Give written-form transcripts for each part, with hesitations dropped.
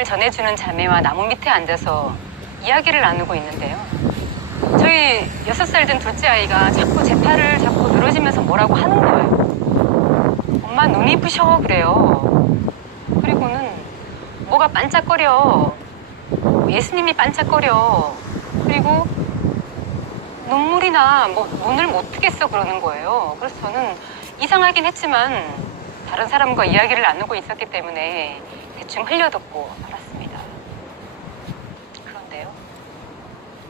말씀을 전해주는 자매와 나무 밑에 앉아서 이야기를 나누고 있는데요. 저희 6살 된 둘째 아이가 자꾸 제 팔을 잡고 늘어지면서 뭐라고 하는 거예요. 엄마 눈이 부셔 그래요. 그리고는 뭐가 반짝거려. 예수님이 반짝거려. 그리고 눈물이 나. 뭐 눈을 못 뜨겠어 그러는 거예요. 그래서 저는 이상하긴 했지만 다른 사람과 이야기를 나누고 있었기 때문에 대충 흘려듣고 말았습니다. 그런데요,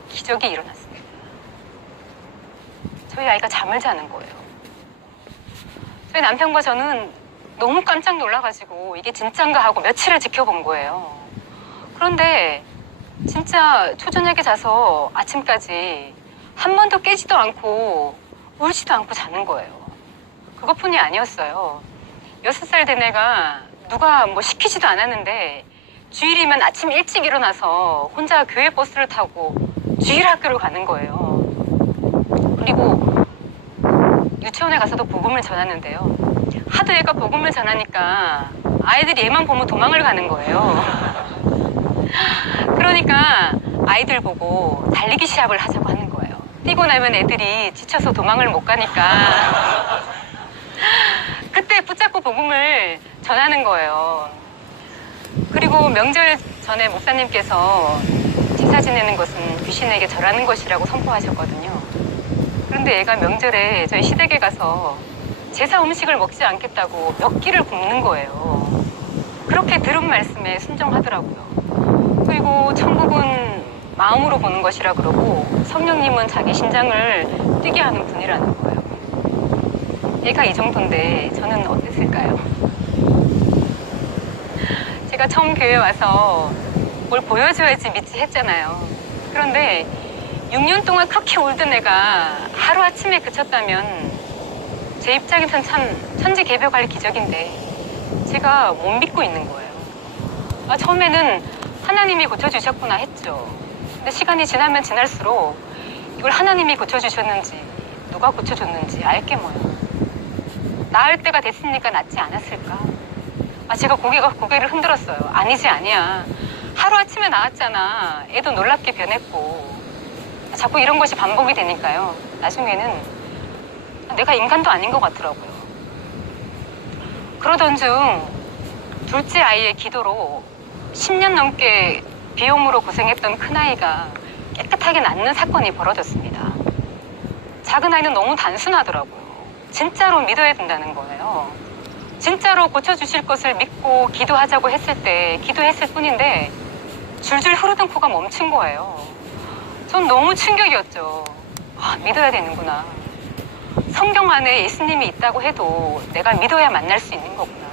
기적이 일어났습니다. 저희 아이가 잠을 자는 거예요. 저희 남편과 저는 너무 깜짝 놀라가지고 이게 진짠가 하고 며칠을 지켜본 거예요. 그런데 진짜 초저녁에 자서 아침까지 한 번도 깨지도 않고 울지도 않고 자는 거예요. 그것뿐이 아니었어요. 6살 된 애가 누가 뭐 시키지도 않았는데 주일이면 아침 일찍 일어나서 혼자 교회 버스를 타고 주일 학교를 가는 거예요. 그리고 유치원에 가서도 복음을 전하는데요. 하도 애가 복음을 전하니까 아이들이 얘만 보면 도망을 가는 거예요. 그러니까 아이들 보고 달리기 시합을 하자고 하는 거예요. 뛰고 나면 애들이 지쳐서 도망을 못 가니까 그때 붙잡고 복음을 전하는 거예요. 그리고 명절 전에 목사님께서 제사 지내는 것은 귀신에게 절하는 것이라고 선포하셨거든요. 그런데 얘가 명절에 저희 시댁에 가서 제사 음식을 먹지 않겠다고 몇 끼를 굶는 거예요. 그렇게 들은 말씀에 순종하더라고요. 그리고 천국은 마음으로 보는 것이라 그러고 성령님은 자기 심장을 뛰게 하는 분이라는 거예요. 얘가 이 정도인데 저는 어땠을까요? 제가 처음 교회에 와서 뭘 보여줘야지 믿지 했잖아요. 그런데 6년 동안 그렇게 울던 애가 하루아침에 그쳤다면 제 입장에선 참 천지개벽할 기적인데 제가 못 믿고 있는 거예요. 처음에는 하나님이 고쳐주셨구나 했죠. 근데 시간이 지나면 지날수록 이걸 하나님이 고쳐주셨는지 누가 고쳐줬는지 알게 뭐예요. 나을 때가 됐으니까 낫지 않았을까? 제가 고개를 흔들었어요. 아니지 아니야. 하루아침에 나았잖아. 애도 놀랍게 변했고. 자꾸 이런 것이 반복이 되니까요. 나중에는 내가 인간도 아닌 것 같더라고요. 그러던 중 둘째 아이의 기도로 10년 넘게 비염으로 고생했던 큰아이가 깨끗하게 낫는 사건이 벌어졌습니다. 작은 아이는 너무 단순하더라고요. 진짜로 믿어야 된다는 거예요. 진짜로 고쳐주실 것을 믿고 기도하자고 했을 때 기도했을 뿐인데 줄줄 흐르던 코가 멈춘 거예요. 전 너무 충격이었죠. 믿어야 되는구나. 성경 안에 예수님이 있다고 해도 내가 믿어야 만날 수 있는 거구나.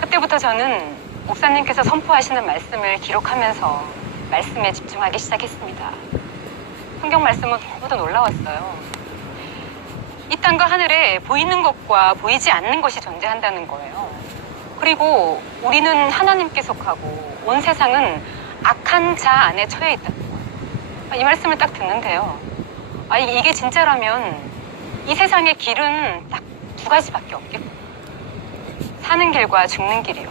그때부터 저는 목사님께서 선포하시는 말씀을 기록하면서 말씀에 집중하기 시작했습니다. 성경 말씀은 너무도 놀라웠어요. 이 땅과 하늘에 보이는 것과 보이지 않는 것이 존재한다는 거예요. 그리고 우리는 하나님께 속하고 온 세상은 악한 자 안에 처해 있다는 거예요. 이 말씀을 딱 듣는데요. 이게 진짜라면 이 세상의 길은 딱 2가지밖에 없겠구나. 사는 길과 죽는 길이요.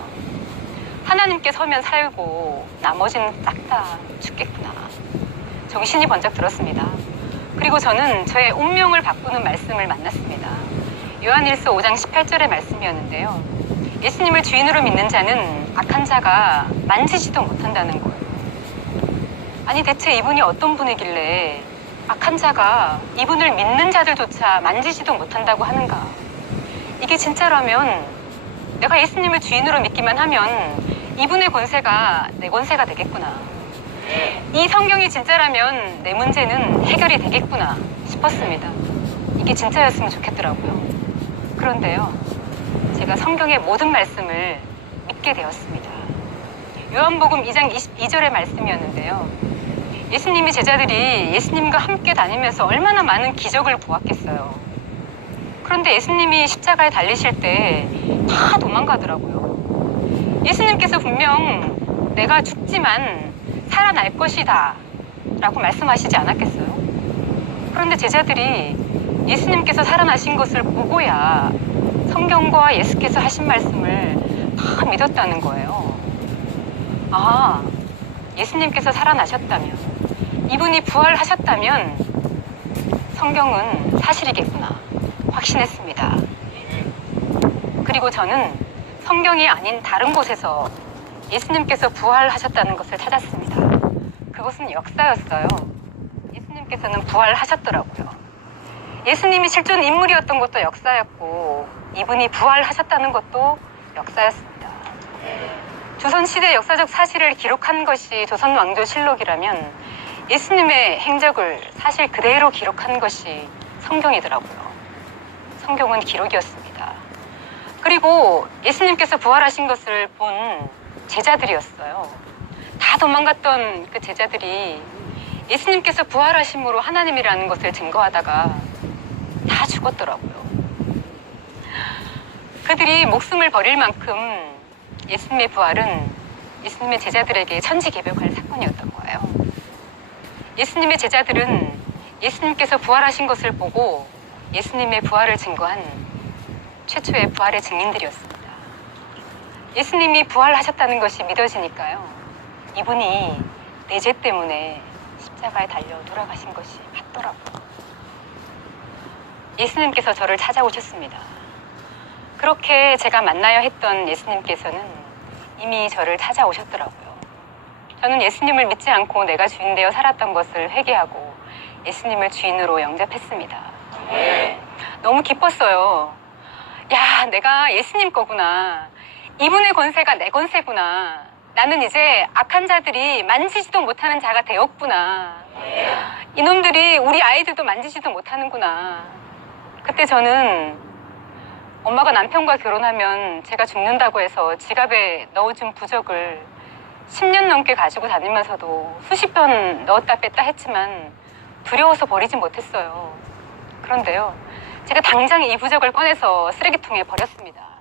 하나님께 서면 살고 나머지는 싹 다 죽겠구나. 정신이 번쩍 들었습니다. 그리고 저는 저의 운명을 바꾸는 말씀을 만났습니다. 요한일서 5장 18절의 말씀이었는데요. 예수님을 주인으로 믿는 자는 악한 자가 만지지도 못한다는 거예요. 아니 대체 이분이 어떤 분이길래 악한 자가 이분을 믿는 자들조차 만지지도 못한다고 하는가. 이게 진짜라면 내가 예수님을 주인으로 믿기만 하면 이분의 권세가 내 권세가 되겠구나. 이 성경이 진짜라면 내 문제는 해결이 되겠구나 싶었습니다. 이게 진짜였으면 좋겠더라고요. 그런데요, 제가 성경의 모든 말씀을 믿게 되었습니다. 요한복음 2장 22절의 말씀이었는데요. 예수님이 제자들이 예수님과 함께 다니면서 얼마나 많은 기적을 보았겠어요. 그런데 예수님이 십자가에 달리실 때 다 도망가더라고요. 예수님께서 분명 내가 죽지만 살아날 것이다 라고 말씀하시지 않았겠어요? 그런데 제자들이 예수님께서 살아나신 것을 보고야 성경과 예수께서 하신 말씀을 다 믿었다는 거예요. 아, 예수님께서 살아나셨다면, 이분이 부활하셨다면 성경은 사실이겠구나 확신했습니다. 그리고 저는 성경이 아닌 다른 곳에서 예수님께서 부활하셨다는 것을 찾았습니다. 그것은 역사였어요. 예수님께서는 부활하셨더라고요. 예수님이 실존 인물이었던 것도 역사였고, 이분이 부활하셨다는 것도 역사였습니다. 조선시대 역사적 사실을 기록한 것이 조선왕조실록이라면 예수님의 행적을 사실 그대로 기록한 것이 성경이더라고요. 성경은 기록이었습니다. 그리고 예수님께서 부활하신 것을 본 제자들이었어요. 다 도망갔던 그 제자들이 예수님께서 부활하심으로 하나님이라는 것을 증거하다가 다 죽었더라고요. 그들이 목숨을 버릴 만큼 예수님의 부활은 예수님의 제자들에게 천지개벽할 사건이었던 거예요. 예수님의 제자들은 예수님께서 부활하신 것을 보고 예수님의 부활을 증거한 최초의 부활의 증인들이었습니다. 예수님이 부활하셨다는 것이 믿어지니까요. 이분이 내 죄 때문에 십자가에 달려 돌아가신 것이 맞더라고요. 예수님께서 저를 찾아오셨습니다. 그렇게 제가 만나야 했던 예수님께서는 이미 저를 찾아오셨더라고요. 저는 예수님을 믿지 않고 내가 주인 되어 살았던 것을 회개하고 예수님을 주인으로 영접했습니다. 너무 기뻤어요. 야, 내가 예수님 거구나. 이분의 권세가 내 권세구나. 나는 이제 악한 자들이 만지지도 못하는 자가 되었구나. 이놈들이 우리 아이들도 만지지도 못하는구나. 그때 저는 엄마가 남편과 결혼하면 제가 죽는다고 해서 지갑에 넣어준 부적을 10년 넘게 가지고 다니면서도 수십 번 넣었다 뺐다 했지만 두려워서 버리지 못했어요. 그런데요, 제가 당장 이 부적을 꺼내서 쓰레기통에 버렸습니다.